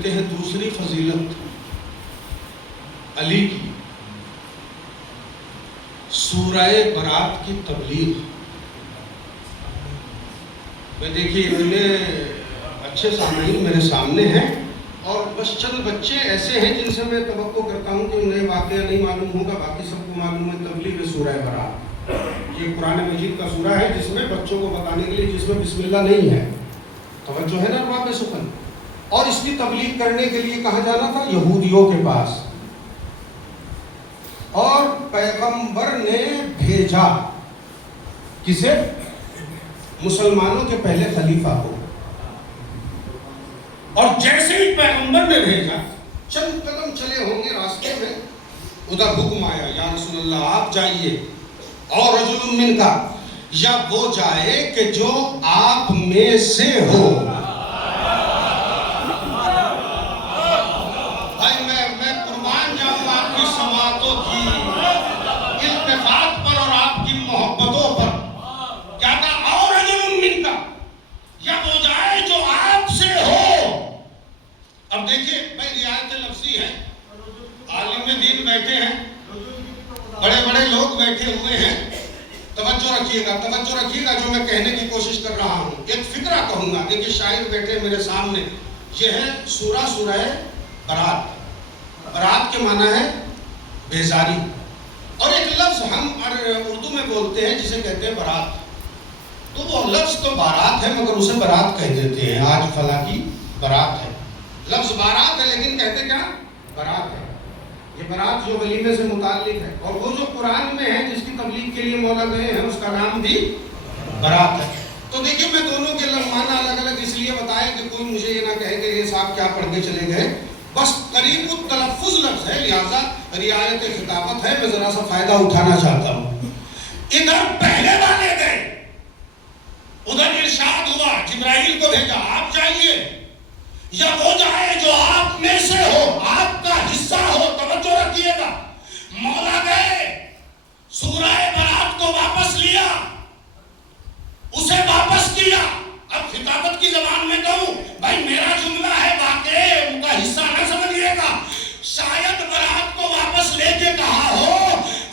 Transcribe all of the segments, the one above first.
کہتے ہیں دوسری فضیلت علی کی سورہ برات کی تبلیغ. میں دیکھیے اتنے اچھے سامعین میرے سامنے ہیں اور بس چند بچے ایسے ہیں جن سے میں توقع کرتا ہوں کہ انہیں واقعہ نہیں معلوم ہوگا، باقی سب کو معلوم ہے تبلیغ سورہ برات. یہ قرآن مجید کا سورہ ہے جس میں بچوں کو بتانے کے لیے، جس میں بسم اللہ نہیں ہے. توجہ ہے نا ارباب سخن؟ اور اس کی تبلیغ کرنے کے لیے کہاں جانا تھا؟ یہودیوں کے پاس. اور پیغمبر نے بھیجا کسے؟ مسلمانوں کے پہلے خلیفہ کو. اور جیسے ہی پیغمبر نے بھیجا، چند قدم چلے ہوں گے راستے میں، ادھر حکم آیا یا رسول اللہ آپ جائیے، اور رجل من کا، یا وہ جائے کہ جو آپ میں سے ہو. بھائی میں قربان جاؤں آپ کی سماعتوں کی التفات پر اور آپ کی محبتوں پر. کیا کہا؟ اور رجل من کا، یا وہ جائے جو آپ سے ہو. اب دیکھیے بھائی رعایت لفظی ہے، عالم دین بیٹھے ہیں، بڑے بڑے لوگ بیٹھے ہوئے ہیں. توجہ رکھیے گا جو میں کہنے کی کوشش کر رہا ہوں. ایک فکرہ کہوں گا. دیکھیے شاعر بیٹھے میرے سامنے. یہ ہے سورہ برات. برات کے معنی ہے بیزاری. اور ایک لفظ ہم اردو میں بولتے ہیں جسے کہتے ہیں برات. تو وہ لفظ تو بارات ہے مگر اسے برات کہہ دیتے ہیں. آج فلاں کی برات ہے. لفظ بارات ہے لیکن کہتے کیا؟ برات ہے. یہ برات جو ولیمے سے متعلق ہے، اور وہ جو قرآن میں ہے جس کی تبلیغ کے لیے مولا گئے ہیں اس کا نام بھی برات ہے. تو دیکھیے میں دونوں کے معنی الگ الگ اس لیے بتائے کہ کوئی مجھے یہ نہ کہے کہ یہ صاحب کیا پڑھ کے چلے گئے. بس قریب التلفظ لفظ ہے، لہذا رعایت خطابت ہے. میں ذرا سا فائدہ اٹھانا چاہتا ہوں. ادھر پہلے والے گئے، ادھر ارشاد ہوا، جبرائیل کو بھیجا آپ جائیے، یا وہ جائے جو آپ میں سے ہو، آپ کا حصہ ہو. توجہ رکھیے گا. مولا گئے، سورہ برات کو واپس لیا، اسے واپس کیا. اب خطابت کی زبان میں کہوں، بھائی میرا جملہ ہے، واقعی ان کا حصہ نہ سمجھیے گا. شاید برات کو واپس لے کے کہا ہو،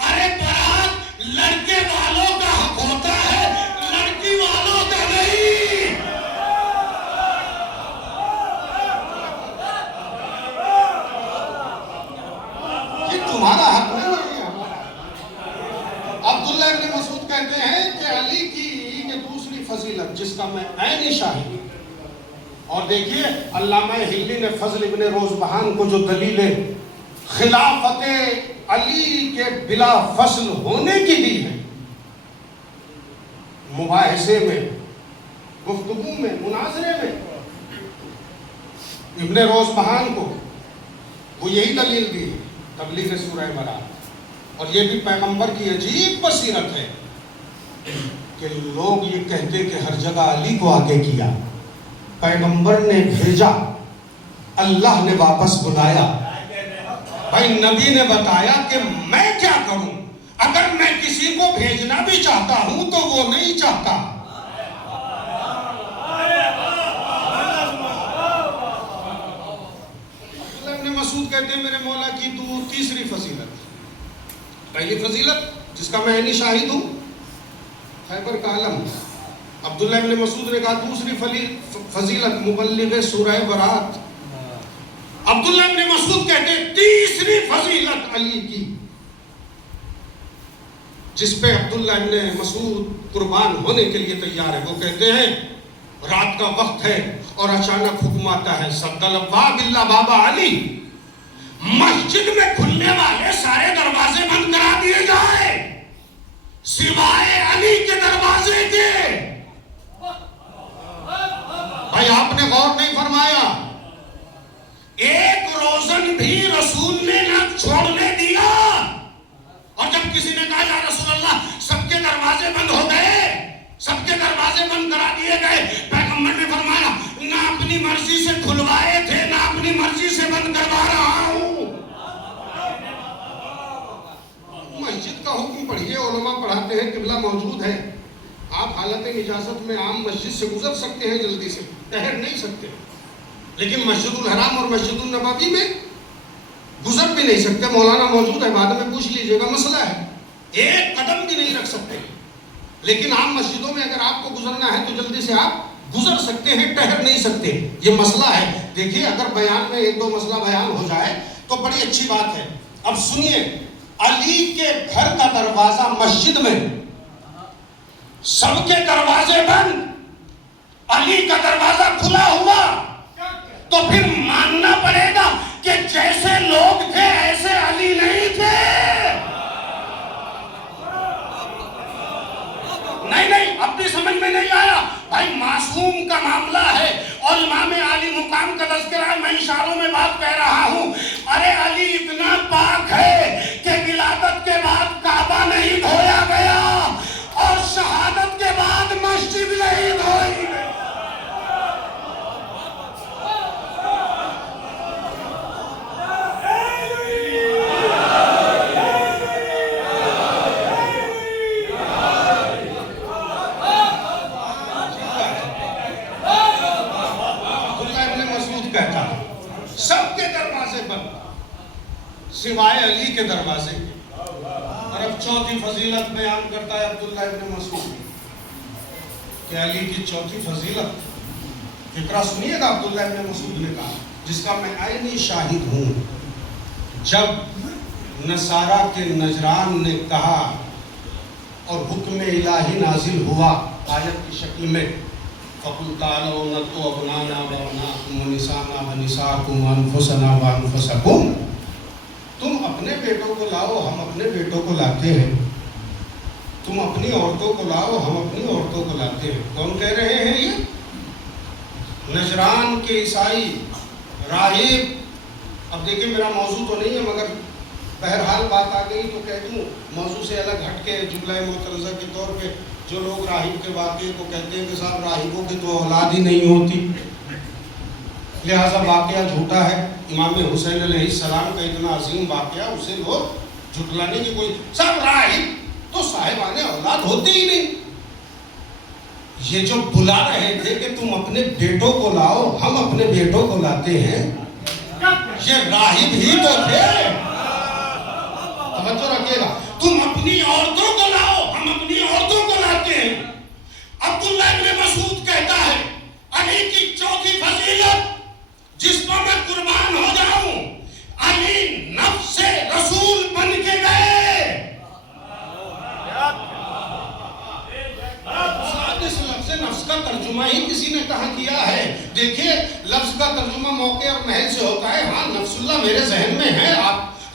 ارے برات لڑکے والوں کا حق ہوتا ہے، لڑکی والوں کا نہیں. یہ تمہارا حق نہیں ہے. عبداللہ ابن مسعود کہتے ہیں کہ علی کی یہ دوسری فضیلت جس کا میں عین شاہد. اور دیکھیے علامہ ہلی نے فضل ابن روزبہان کو جو دلیل خلافت علی کے بلا فصل ہونے کی دی ہے، مباحثے میں، گفتگو میں، مناظرے میں، ابن روزبہان کو وہ یہی دلیل دی ہے، تبلیغ سورہ برات. اور یہ بھی پیغمبر کی عجیب بصیرت ہے کہ لوگ یہ کہتے کہ ہر جگہ علی کو آگے کیا. پیغمبر نے بھیجا، اللہ نے واپس بلایا. بھائی نبی نے بتایا کہ میں کیا کروں. اگر میں کسی کو بھیجنا بھی چاہتا ہوں تو وہ نہیں چاہتا. ابن مسعود کہتے ہیں میرے مولا کی تیسری فضیلت. پہلی فضیلت جس کا میں عینی شاہد ہوں، خیبر کا علم. عبداللہ ابن مسعود نے کہا دوسری فضیلت مبلغ سورہ برات. عبداللہ ابن مسعود کہتے ہیں تیسری فضیلت علی کی، جس پہ عبداللہ ابن مسعود قربان ہونے کے لیے تیار ہے. وہ کہتے ہیں رات کا وقت ہے اور اچانک حکم آتا ہے صد الابواب الا بابا علی، مسجد میں کھلنے والے سارے دروازے بند کرا دیے جائے سوائے علی کے دروازے کے. بھائی آپ نے غور نہیں فرمایا، ایک روزن بھی رسول نے نہ چھوڑنے دیا. اور جب کسی نے کہا یا رسول اللہ سب کے دروازے بند ہو گئے، سب کے دروازے بند کرا دیے گئے، پیغمبر نے فرمایا نہ اپنی مرضی سے کھلوائے تھے نہ اپنی مرضی سے بند کروا رہا ہوں. مسجد کا حکم پڑھیے، علماء پڑھاتے ہیں، قبلہ موجود ہے. آپ حالت نجاست میں عام مسجد سے گزر سکتے ہیں، جلدی سے ٹہر نہیں سکتے. لیکن مسجد الحرام اور مسجد النبوی میں گزر بھی نہیں سکتے. مولانا موجود ہے, بعد میں پوچھ لیجئے گا, مسئلہ ہے, ایک قدم بھی نہیں رکھ سکتے. لیکن عام مسجدوں میں اگر آپ کو گزرنا ہے تو جلدی سے آپ گزر سکتے ہیں, ٹہر نہیں سکتے. یہ مسئلہ ہے. دیکھیے اگر بیان میں ایک دو مسئلہ بیان ہو جائے تو بڑی اچھی بات ہے. اب سنیے, علی کے گھر کا دروازہ مسجد میں, سب کے دروازے بند, علی کا دروازہ کھلا ہوا, تو پھر ماننا پڑے گا کہ جیسے لوگ تھے ایسے علی نہیں تھے. نہیں, اب بھی سمجھ میں نہیں آیا بھائی. معصوم کا معاملہ ہے اور امام علی مقام کا تذکرہ ہے. میں اشاروں میں بات کہہ رہا ہوں. ارے علی اتنا پاک ہے کہ ولادت کے بعد کعبہ نہیں دھویا گیا اور شہادت کے بعد مسجد نہیں دھوئی گئی. سب کے دروازے بند سوائے علی کے دروازے کے. اور اب چوتھی فضیلت بیان کرتا ہے عبداللہ ابن مسعود کہ علی کی چوتھی فضیلت, فقرہ سنیے گا عبداللہ ابن مسعود نے کہا, جس کا میں عینی شاہد ہوں. جب نصارہ کے نجران نے کہا اور حکم الہی نازل ہوا آیت کی شکل میں, فَقُلْ تَعَالَوْا نَدْعُ أَبْنَاءَنَا وَأَبْنَاءَكُمْ وَنِسَاءَنَا وَنِسَاءَكُمْ وَأَنفُسَنَا وَأَنفُسَكُمْ, تم اپنے بیٹوں کو لاؤ, ہم اپنے بیٹوں کو لاتے ہیں. تم اپنی عورتوں کو لاؤ, ہم اپنی عورتوں کو لاتے ہیں. کون کہہ رہے ہیں یہ؟ نجران کے عیسائی راہب. اب دیکھیں میرا موضوع تو نہیں ہے مگر بہرحال بات آ گئی تو کہہ دوں. موضوع سے الگ ہٹ کے جملہ معترضہ کے طور پہ جو لوگ راہب کے واقعے کو کہتے ہیں کہ صاحب راہبوں کی تو اولاد ہی نہیں ہوتی, لہٰذا واقعہ جھوٹا ہے. امام حسین علیہ السلام کا اتنا عظیم واقعہ, اسے لوگ جھٹلانے کی کوئی, صاحب راہب تو صاحبان اولاد ہوتے ہی نہیں. یہ جو بلا رہے تھے کہ تم اپنے بیٹوں کو لاؤ, ہم اپنے بیٹوں کو لاتے ہیں, یہ راہب ہی تو تھے. توجہ رکھیے گا. تم اپنی عورتوں کو لاؤ, ہم اپنی عورتوں کو لاتے ہیں. عبداللہ ابن مسعود کہتا ہے علی کی چوتھی فضیلت جس پر میں قربان ہو جاؤں, علی نفس رسول بن کے گئے. اس لفظ نفس کا ترجمہ ہی کسی نے کہاں کیا ہے؟ دیکھیے لفظ کا ترجمہ موقع اور محل سے ہوتا ہے. ہاں نفس اللہ میرے ذہن میں ہے,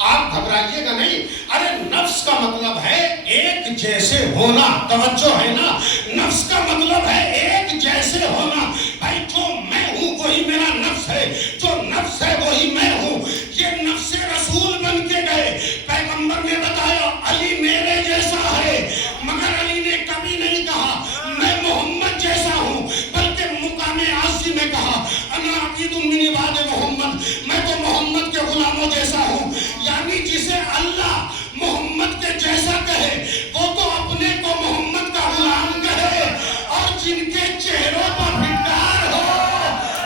آپ گھبرائیے گا نہیں. ارے نفس کا مطلب ہے ایک جیسے ہونا. توجہ ہے نا, نفس کا مطلب ہے ایک جیسے ہونا. بھائی جو میں ہوں وہی میرا نفس ہے, جو نفس ہے وہی میں ہوں. یہ نفس رسول بن کے گئے. پیغمبر نے بتایا علی میرے جیسا ہے, مگر علی نے کبھی نہیں کہا میں محمد جیسا ہوں, بلکہ مقام عاصی میں کہا انا عبید من عباد محمد, میں تو محمد کے غلاموں جیسا ہوں. یعنی جسے اللہ محمد کے جیسا کہے وہ تو اپنے کو محمد کا غلام کہے, اور جن کے چہروں پر پھٹکار ہو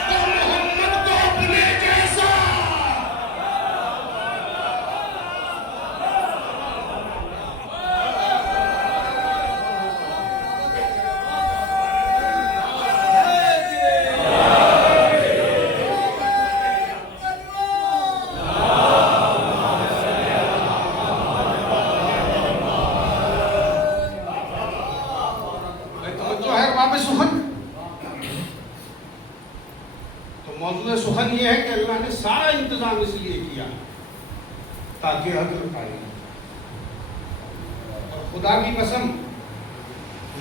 تو محمد کو اپنے جیسا. سخن یہ ہے کہ اللہ نے سارا انتظام اس لیے کیا تاکہ حضرت آئے. اور خدا کی قسم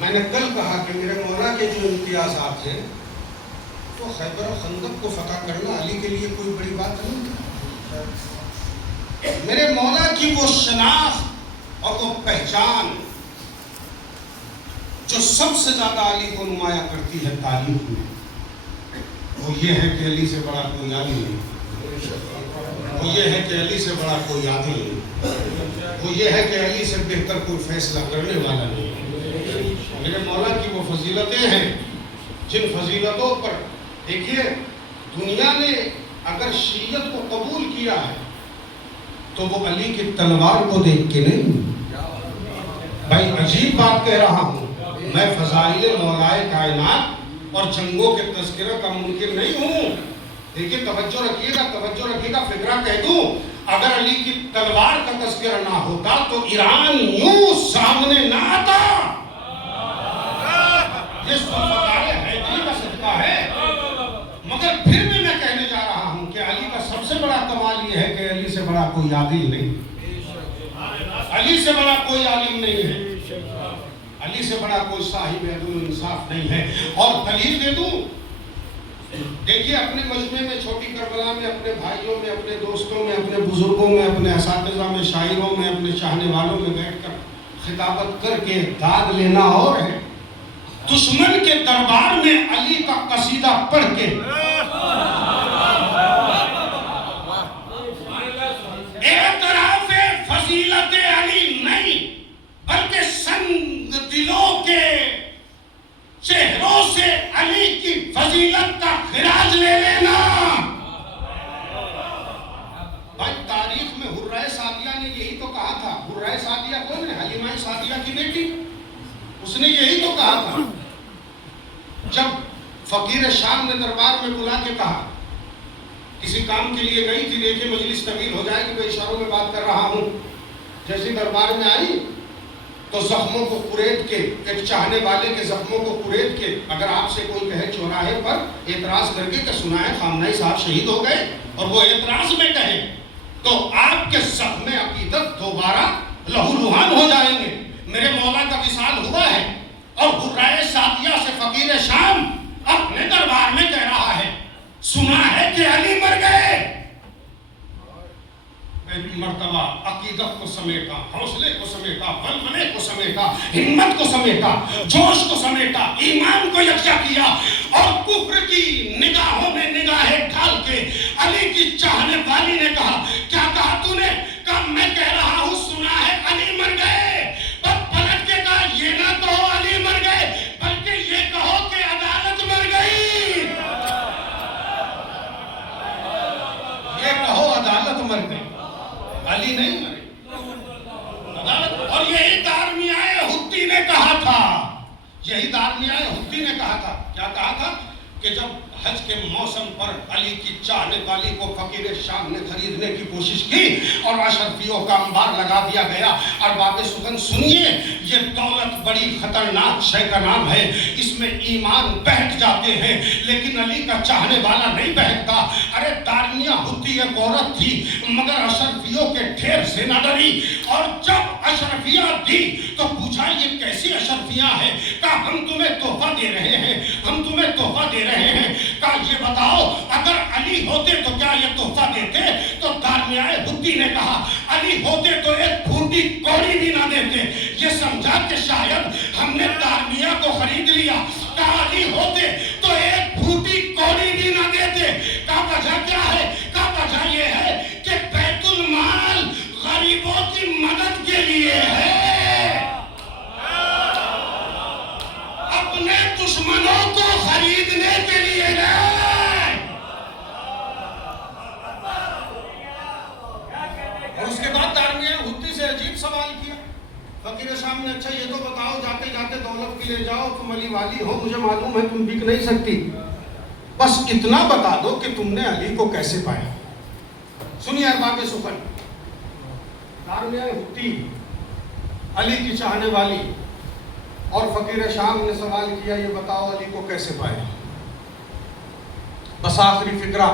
میں نے کل کہا کہ میرے مولا کے جو امتیازات ہیں تو خیبر و خندق کو فتح کرنا علی کے لیے کوئی بڑی بات نہیں. میرے مولا کی وہ شناخت اور وہ پہچان جو سب سے زیادہ علی کو نمایاں کرتی ہے تاریخ میں, وہ یہ ہے کہ علی سے بڑا کوئی عادل نہیں, وہ یہ ہے کہ علی سے بڑا کوئی عادل نہیں, وہ یہ ہے کہ علی سے بہتر کوئی فیصلہ کرنے والا نہیں. میرے مولا کی وہ فضیلتیں ہیں جن فضیلتوں پر دیکھیے دنیا نے اگر شریعت کو قبول کیا ہے تو وہ علی کی تلوار کو دیکھ کے نہیں. بھائی عجیب بات کہہ رہا ہوں، میں فضائل مولائے کائنات اور جنگوں کے تذکرہ کا منکر نہیں ہوں. دیکھیے توجہ رکھیے گا، فکرہ کہہ دوں، اگر علی کی تلوار کا تذکرہ نہ ہوتا تو ایران یوں سامنے نہ آتا. یہ ذوالفقار حیدری کا صدقہ ہے. مگر پھر بھی میں کہنے جا رہا ہوں کہ علی کا سب سے بڑا کمال یہ ہے کہ علی سے بڑا کوئی عادل نہیں، علی سے بڑا کوئی عالم نہیں ہے، علی سے بڑا کوئی صاحب عدل و انصاف نہیں ہے. اور دلیل دے دوں، دیکھیے اپنے مجمع میں چھوٹی کربلا میں اپنے بھائیوں میں، اپنے دوستوں میں، اپنے بزرگوں میں، اپنے اساتذہ میں، شاعروں میں، اپنے چاہنے والوں میں بیٹھ کر خطابت کر کے داد لینا اور ہے، دشمن کے دربار میں علی کا قصیدہ پڑھ کے اعتراف فضیلت علی نہیں بلکہ سنگ دلوں کے چہروں سے علی کی فضیلت کا خراج لے لینا. بھائی تاریخ میں حرہ سعدیہ نے یہی تو کہا تھا. حرہ سعدیہ کون ہے؟ حلیمہ سعدیہ کی بیٹی. اس نے یہی تو کہا تھا جب فقیر شام نے دربار میں بلا کے کہا، کسی کام کے لیے گئی تھی، دیکھے مجلس طویل ہو جائے گی، میں اشاروں میں بات کر رہا ہوں. جیسے دربار میں آئی تو زخموں کو قرید کے، ایک چاہنے والے کے زخموں کو قرید کے، اگر آپ سے کوئی کہے چوراہے پر اعتراض کر کے کہ سنا ہے خامنہئی صاحب شہید ہو گئے، اور وہ اعتراض میں کہے تو آپ کے زخم عقیدت دوبارہ لہو لہان ہو جائیں گے. میرے مولا کا وصال ہوا ہے اور حرہ سعدیہ سے فقیر شام اپنے دربار میں کہہ رہا ہے سنا ہے کہ علی مر گئے. مرتبہ عقیدت کو سمیٹا، حوصلے کو سمیٹا، ولولے کو سمیٹا، ہمت کو سمیٹا، جوش کو سمیٹا، ایمان کو یکجا کیا اور کفر کی نگاہوں میں نگاہیں ڈال کے علی کی چاہنے والی نے کہا، کیا کہا تو نے؟ کہا میں کہہ رہا ہوں سنا ہے علی مر گئے. پلٹ کے کہا یہ نہ کہو علی مر گئے بلکہ یہ کہو کہ عدالت مر گئی. یہ کہو عدالت مر گئی، علی نہیں مرے. اور یہی دارمیائے حدی نے کہا تھا، یہی دارمیائے حدی نے کہا تھا. کیا کہا تھا؟ کہ جب حج کے موسم پر علی کی چاہنے والی کو فقیر شام نے خریدنے کی کوشش کی اور اشرفیوں کا انبار لگا دیا گیا. ارباب سخن سنیے، یہ دولت بڑی خطرناک شے کا نام ہے، اس میں ایمان بہک جاتے ہیں لیکن علی کا چاہنے والا نہیں بہکتا. ارے دارمیہ حدی ایک عورت تھی مگر اشرفیوں کے ڈھیر سے نہ ڈری، اور جب اشرفیہ دی تو پوچھا یہ کیسی اشرفیاں ہیں؟ کہا ہم تمہیں تحفہ دے رہے ہیں، ہم تمہیں تحفہ دے رہے ہیں. کہا یہ بتاؤ اگر علی ہوتے تو کیا یہ تحفہ دیتے؟ تو دارمیائے حدی نے کہا علی ہوتے تو ایک پھوٹی کوڑی بھی نہ دیتے. یہ سمجھا کہ شاید ہم نے دارمیہ کو خرید لیا. کہا علی ہوتے تو ایک پھوٹی کوڑی بھی نہ دیتے. کہا وجہ کیا ہے؟ کہا وجہ یہ ہے کہ بیت المال غریبوں کی مدد کے لیے ہے، اپنے دشمنوں کو خریدنے کے لیے نہیں. اور اس کے بعد دارمیہ حدی سے عجیب سوال کیا. فقیر شام نے اچھا یہ تو بتاؤ جاتے جاتے دولت بھی لے جاؤ، تم علی والی ہو، مجھے معلوم ہے تم بک نہیں سکتی، بس اتنا بتا دو کہ تم نے علی کو کیسے پایا. سنیے ارباب سخن، دارمیہ حدی علی کی چاہنے والی اور فقیر شام نے سوال کیا یہ بتاؤ علی کو کیسے پایا. بس آخری فکرہ،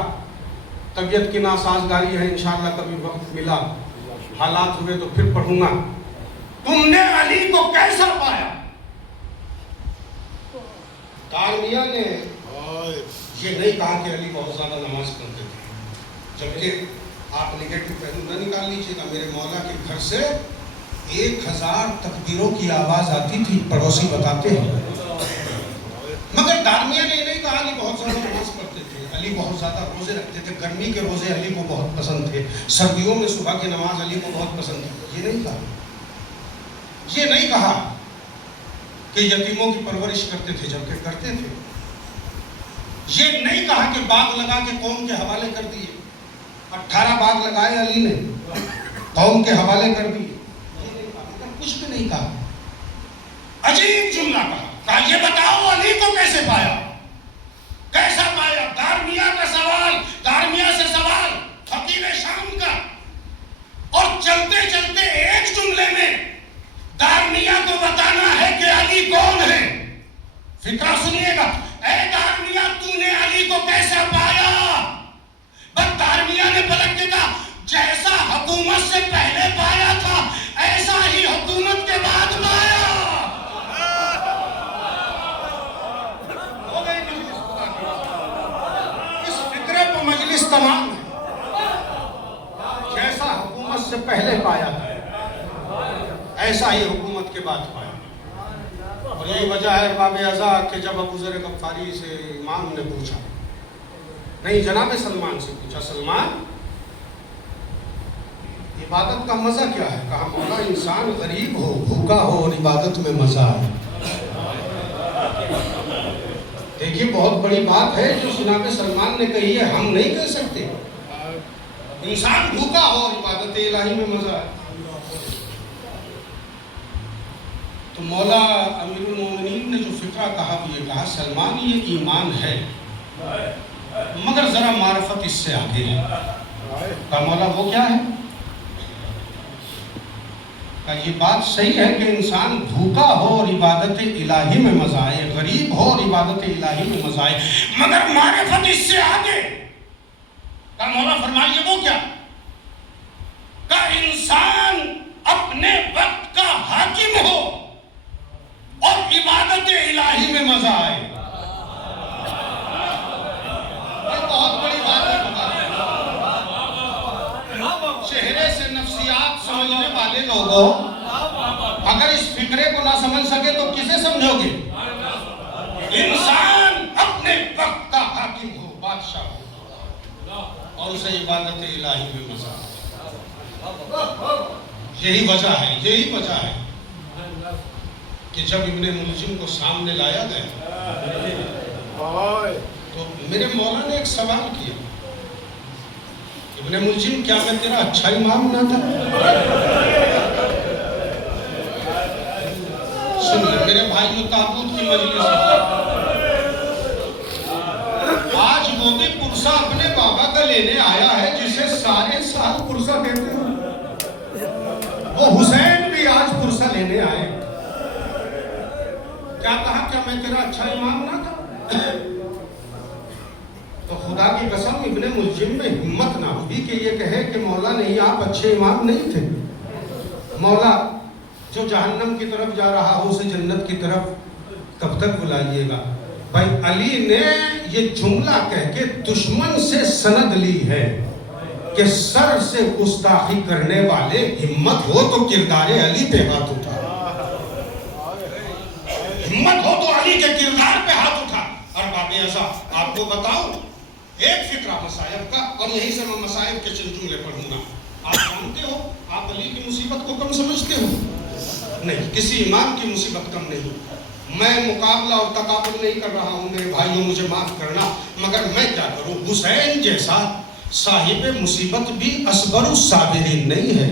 طبیعت کی ناسازگاری ہے، انشاءاللہ کبھی وقت ملا حالات ہوئے تو پھر پڑھوں گا. تم نے علی کو کیسا پایا؟ دارمیہ نے یہ نہیں کہا کہ علی بہت زیادہ نماز پڑھتے تھے، جبکہ آپ نگیٹو پہلو نہ نکال لیجیے گا. میرے مولا کے گھر سے 1000 تکبیروں کی آواز آتی تھی، پڑوسی بتاتے ہیں. مگر دارمیہ نے یہ نہیں کہا علی بہت زیادہ نماز پڑھتے تھے، علی بہت زیادہ روزے رکھتے تھے، گرمی کے روزے علی کو بہت پسند تھے، سردیوں میں صبح کی نماز علی کو بہت پسند تھی. یہ نہیں کہا. یہ نہیں کہا کہ یتیموں کی پرورش کرتے تھے، جبکہ کرتے تھے. یہ نہیں کہا کہ باغ لگا کے قوم کے حوالے کر دیے. 18 باغ لگائے علی نے, قوم کے حوالے کر دیے. کچھ بھی نہیں کہا. عجیب جملہ کہا یہ بتاؤ علی کو کیسے پایا, کیسا پایا. دارمیہ کا سوال, دارمیہ سے سوال فقیر شام کا, اور چلتے چلتے ایک جملے میں دارمیہ کو بتانا ہے کہ علی کون ہے. فکرہ سنیے گا. اے دارمیہ تو نے علی کو کیسا پایا؟ بس دارمیہ نے پلٹ کے کہا جیسا حکومت سے پہلے پایا تھا ایسا ہی حکومت کے بعد پایا. ہو گئی مجلس خدا کی. اس فکرے کو مجلس تمام ہے. جیسا حکومت سے پہلے پایا تھا ایسا ہی حکومت کے بعد پایا. اور یہی وجہ ہے ارباب ازا کہ جب ابو ذر غفاری سے امام نے پوچھا, نہیں جناب سلمان سے پوچھا, سلمان عبادت کا مزہ کیا ہے؟ کہا مولا انسان غریب ہو, بھوکا ہو اور عبادت میں مزہ ہے. دیکھیے بہت بڑی بات ہے جو جناب سلمان نے کہی ہے, ہم نہیں کہہ سکتے. انسان بھوکا ہو اور عبادت الہی میں مزہ ہے. تو مولا امیر المومنین نے جو فقرہ کہا وہ یہ کہا سلمان یہ ایمان ہے مگر ذرا معرفت اس سے آگے ہے. کہا مولا وہ کیا ہے؟ کہا یہ بات صحیح ہے کہ انسان بھوکا ہو اور عبادت الہی میں مزہ آئے, غریب ہو اور عبادت الہی میں مزہ آئے, مگر معرفت اس سے آگے. کہا مولا فرمائیے وہ کیا؟ کہا انسان اپنے وقت کا حاکم ہو اور عبادت الہی میں مزہ آئے. یہ بہت بڑی بات ہے. چہرے سے نفسیات سمجھنے والے لوگوں اگر اس فکرے کو نہ سمجھ سکے تو کسے سمجھو گے؟ انسان اپنے وقت کا حاکم ہو, بادشاہ ہو اور اسے عبادت الہی میں مزہ آئے. یہی وجہ ہے, یہی وجہ ہے کہ جب ابن ملجم کو سامنے لایا گیا تو میرے مولا نے ایک سوال کیا, ابن ملجم کیا میں تیرا اچھا امام نہ تھا؟ سن لے میرے بھائیوں, تابوت کی مجلس آج وہ بھی پرسہ اپنے بابا کا لینے آیا ہے جسے سارے سال پرسہ کہتے ہیں. وہ حسین بھی آج پرسہ لینے آئے. کیا کہا کیا میں تیرا اچھا امام نہ تھا؟ تو خدا کی قسم ابن ملجم میں ہمت نہ ہوئی کہ یہ کہے کہ مولا نہیں آپ اچھے امام نہیں تھے. مولا جو جہنم کی طرف جا رہا ہو اسے جنت کی طرف کب تک بلائیے گا؟ بھائی علی نے یہ جملہ کہہ کے دشمن سے سند لی ہے کہ سر سے گستاخی کرنے والے ہمت ہو تو کردار علی پہ ہاتھ اٹھا, ہمت ہو تو علی کے کردار پہ ہاتھ اٹھا. اور باب ازا آپ کو بتاؤں ایک فکرہ مصائب کا, اور یہیں سے میں مصائب کے چند جملے پڑھوں گا. آپ جانتے ہو آپ علی کی مصیبت کو کم سمجھتے ہو؟ نہیں, کسی امام کی مصیبت کم نہیں. میں مقابلہ اور تقابل نہیں کر رہا ہوں میرے بھائیوں, مجھے معاف کرنا, مگر میں کیا کروں. حسین جیسا صاحب مصیبت بھی اصغر الصابرین نہیں ہے,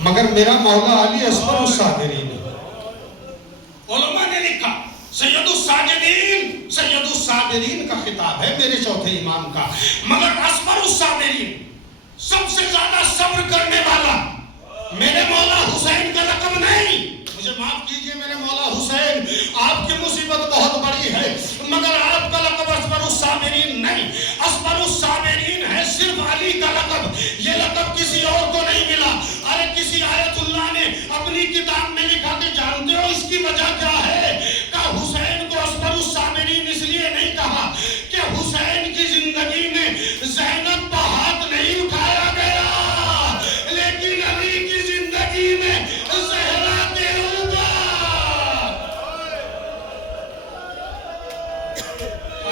مگر میرا مولا علی اصغر الصابرین ہے. علماء نے لکھا سید الساجدین, سید الصابرین کا خطاب ہے میرے چوتھے امام کا, مگر اصغر الصابرین سب سے زیادہ صبر کرنے والا میرے مولا حسین کا لقب نہیں. مجھے معاف کیجئے میرے مولا حسین, آپ کی مصیبت بہت بڑی ہے مگر آپ کا لقب اصغر الصابرین نہیں. اصغر الصابرین ہے صرف علی کا لقب, یہ لقب کسی اور کو نہیں ملا. ارے کسی آیت اللہ نے اپنی کتاب میں لکھا کہ جانتے ہو اس کی وجہ کیا ہے؟ کہ حسین کو اصغر الصابرین اس لیے نہیں کہا کہ حسین کی زندگی میں زینب کا ہاتھ نہیں اٹھایا گیا, لیکن علی کی زندگی میں زہرا کے اوپر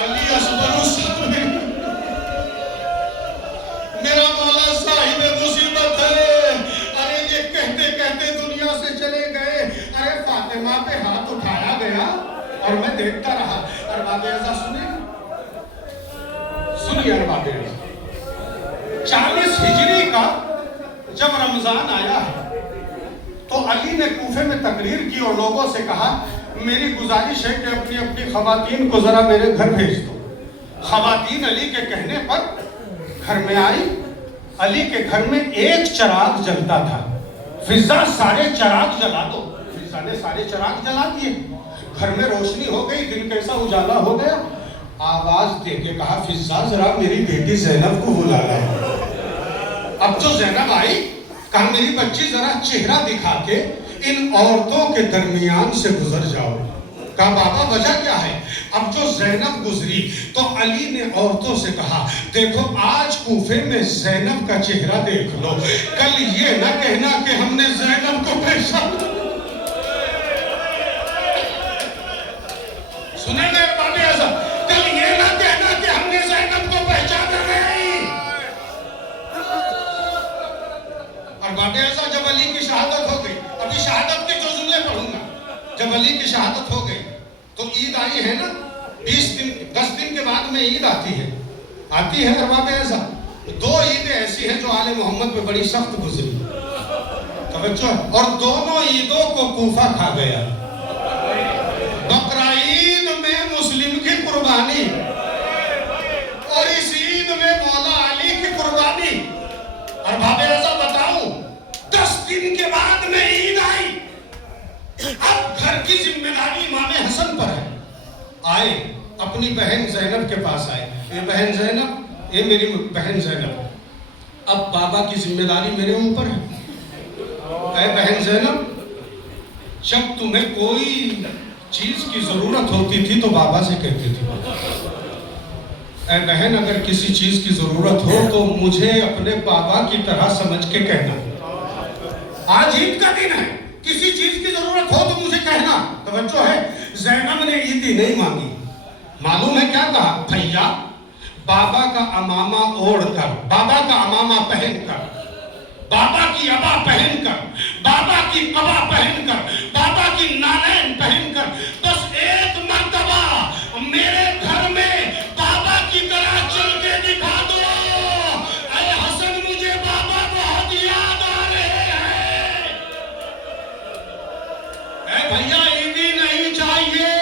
علی اصغر الصابرین. میرا مولا صاحب مصیبت ہے. ارے یہ کہتے کہتے دنیا سے چلے گئے جب رمضان آیا ہے تو علی نے کوفے میں تقریر کی اور لوگوں سے کہا میری گزارش ہے کہ اپنی اپنی خواتین کو ذرا میرے گھر بھیج دو۔ خواتین علی کے کہنے پر گھر میں آئی۔ علی کے گھر میں ایک چراغ جلتا تھا۔ فضا سارے چراغ جلا دو۔ فضا نے سارے چراغ جلا دیے، گھر میں روشنی ہو گئی، دن کیسا اجالا ہو گیا۔ آواز دے کے کہا فضا ذرا میری بیٹی زینب کو بلا لاؤ۔ اب جو زینب آئی کہا میری بچی ذرا چہرہ دکھا کے ان عورتوں کے درمیان سے گزر جاؤ۔ کہا بابا وجہ کیا ہے؟ اب جو زینب گزری تو علی نے عورتوں سے کہا دیکھو آج کوفے میں زینب کا چہرہ دیکھ لو، کل یہ نہ کہنا کہ ہم نے زینب کو پہچانا۔ سنیں گے باب اعظم، کل یہ نہ کہنا کہ ہم نے زینب کو پہچانا نہیں۔ اور باب اعظم جب علی کی شہادت ہو گئی، ابھی شہادت کے جو جملے پڑھوں گا، جب علی کی شہادت ہو گئی تو عید آئی ہے نا، 10 دن کے بعد میں عید آتی ہے ارباب اعظم۔ 2 عیدیں ایسی ہیں جو آل محمد پہ بڑی سخت گزری، توجہ، اور دونوں عیدوں کو کوفہ کھا گیا۔ بقرہ عید میں مسلم کی قربانی اور اس عید میں مولا علی کی قربانی۔ ارباب اعظم بتاؤں 10 دن کے بعد میں عید آئی، اب گھر کی ذمہ داری امام حسن پر ہے۔ آئے اپنی بہن زینب کے پاس آئے، اے بہن زینب، اے میری بہن زینب، اب بابا کی ذمہ داری میرے اوپر ہے۔ اے بہن زینب، جب تمہیں کوئی چیز کی ضرورت ہوتی تھی تو بابا سے کہتی تھی۔ اے بہن اگر کسی چیز کی ضرورت ہو تو مجھے اپنے بابا کی طرح سمجھ کے کہنا۔ آج عید کا دن ہے، کسی چیز کی ضرورت ہو تو مجھے کہنا۔ توجہ ہے، زینب نے عیدی نہیں مانگی، معلوم ہے کیا کہا؟ بھیا بابا کا امامہ اوڑھ کر، بابا کا امامہ پہن کر، بابا کی عبا پہن کر، بابا کی قبا پہن کر، بابا کی نالین پہن کر بس ایک مرتبہ میرے گھر میں بابا کی طرح چل کے دکھا دو۔ اے حسن مجھے بابا بہت یاد آ رہے ہیں۔ اے بھیا عیدی نہیں چاہیے،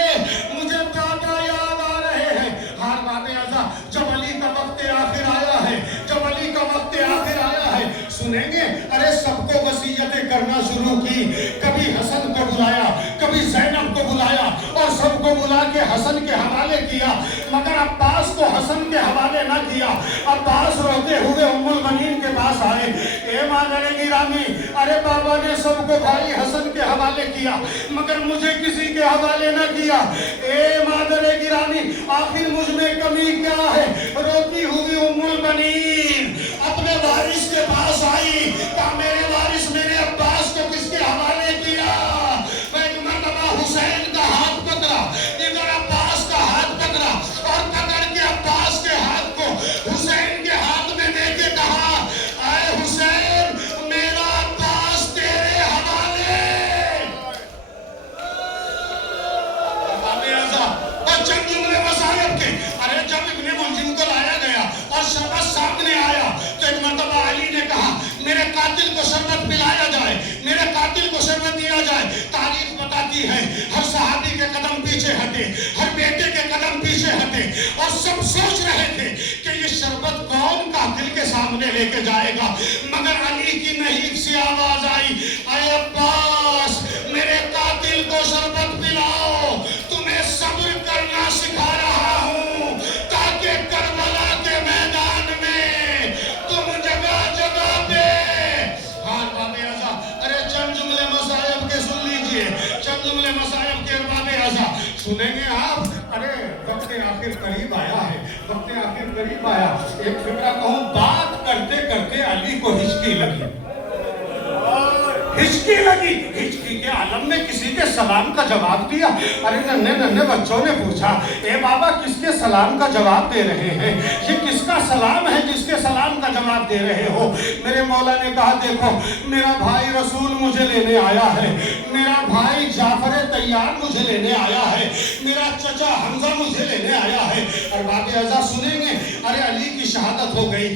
مجھے بابا یاد آ رہے ہیں۔ ہاں باب اعظم، جب علی کا وقت آخر آیا ہے، جب علی کا وقت آخر آیا ہے، سنیں گے ارے سب کو وصیتیں کرنا شروع کی، کبھی حسن کو بلایا، کبھی زینب کو بلایا اور سب کو بلا کے حسن کے حوالے کیا، مگر عباس کو حسن کے حوالے نہ کیا۔ عباس روتے ہوئے ام المؤمنین کے پاس آئے، اے مادر گرامی، ارے بابا نے سب کو بھائی حسن کے حوالے کیا مگر مجھے کسی کے حوالے نہ کیا۔ اے مادر گرامی آخر مجھ میں کمی کیا ہے؟ روتی ہوئی ام المؤمنین اپنے وارث کے پاس آئی، کہا میرے وارث میرے عباس کو کس کے حوالے کیا؟ میں ایک مرتبہ حسین کا ہاتھ پکڑا، ادھر عباس کا ہاتھ پکڑا اور پکڑ کے عباس کے ہاتھ کو حسین کے ہاتھ میں دے کے کہا اے حسین میرا عباس تیرے حوالے۔ اور چند جملے مصائب کے، ارے جب ابن ملجم کو لایا گیا اور شربت سامنے آیا تو ایک مرتبہ علی نے کہا میرے قاتل کو شربت پلایا جائے، میرے قاتل کو شربت دیا جائے۔ تاریخ بتاتی ہے ہر صحابی کے قدم پیچھے ہٹے، ہر بیٹے کے قدم پیچھے ہٹے اور سب سوچ رہے تھے کہ یہ شربت کون قاتل کے سامنے لے کے جائے گا، مگر علی کی نحیف سی آواز آئی، اے عباس میرے قاتل کو شربت پلاؤ، تمہیں صبر کرنا سکھا رہا ہوں تاکہ کربلا کے میدان میں تم جگہ جگہ پہ۔ ہاں باب اعظم، ارے چند جملے مصائب کے سن لیجئے، چند جملے مصائب کے باب اعظم سنیں گے آپ۔ ارے وقت آخر قریب آیا ہے، وقت آخر قریب آیا۔ ایک فکرہ کہوں، بات کرتے کرتے علی کو ہچکی لگی، ہچکی لگی، ہچکی کے عالم میں کسی کے سلام کا جواب دیا۔ ارے ننھے بچوں نے پوچھا اے بابا کس کے سلام کا جواب دے رہے ہیں؟ یہ کس کا سلام ہے جس کے سلام کا جواب دے رہے ہو؟ میرے مولا نے کہا دیکھو میرا بھائی رسول مجھے لینے آیا ہے، میرا بھائی جعفر طیار مجھے لینے آیا ہے، میرا چچا حمزہ مجھے لینے آیا ہے۔ اور باب اعظم سنیں گے، ارے علی کی شہادت ہو گئی،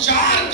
4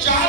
4